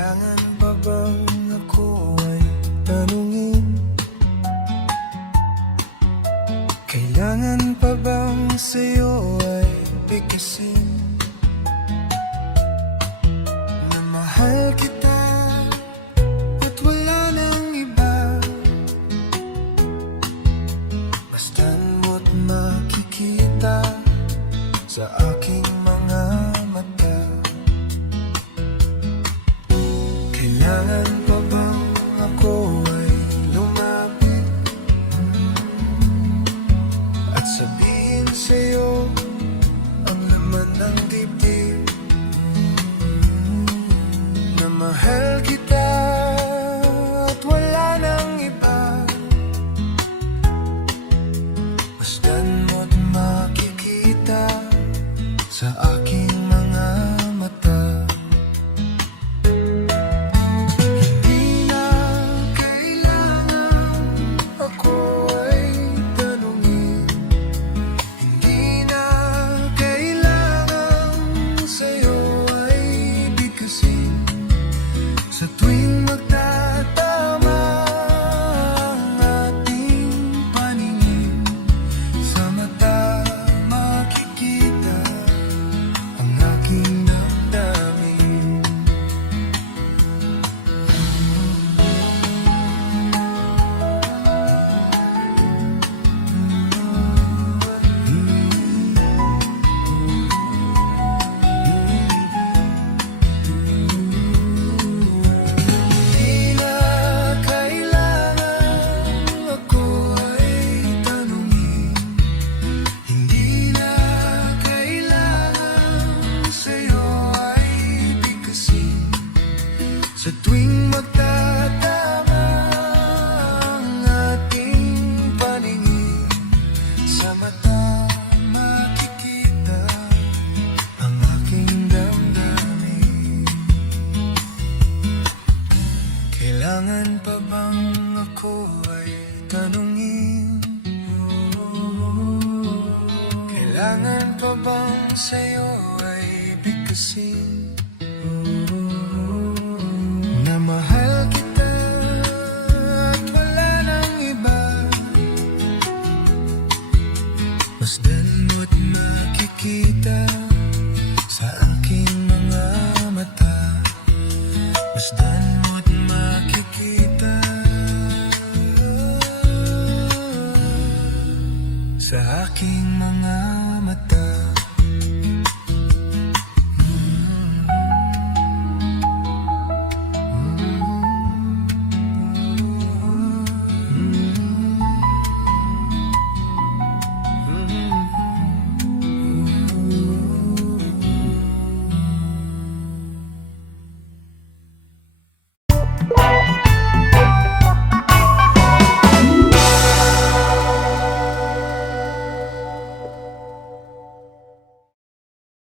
Kailangan pa bang ako ay tanungin? Kailangan pa bang sa'yo ay bigkasin na mahal kita at wala nang iba? Basta't mo't makikita sa aking mga mata. Kailangan pa bang ako ay lumapit at sabihin sa'yo ang laman ng dibdib na mahal kita at wala nang iba? Basta't mo't makikita sa aking mga mata. Hindi na kailangan ako ay tanungin. Hindi na kailangan sa'yo ay bigkasin. Sa tuwing magtatama ang ating paningin, sa mata makikita ang aking damdamin. Hindi na kailangan ako ay tanungin. Hindi na kailangan sa'yo ay bigkasin. Sa tuwing magtatama ang ating paningin, sa mata makikita ang aking damdamin. Kailangan pa bang ako ay tanungin? Kailangan pa bang sa'yo ay bigkasin na mahal kita at wala nang iba? Masdan mo't makikita sa aking mga mata. Masdan mo't makikita sa aking mga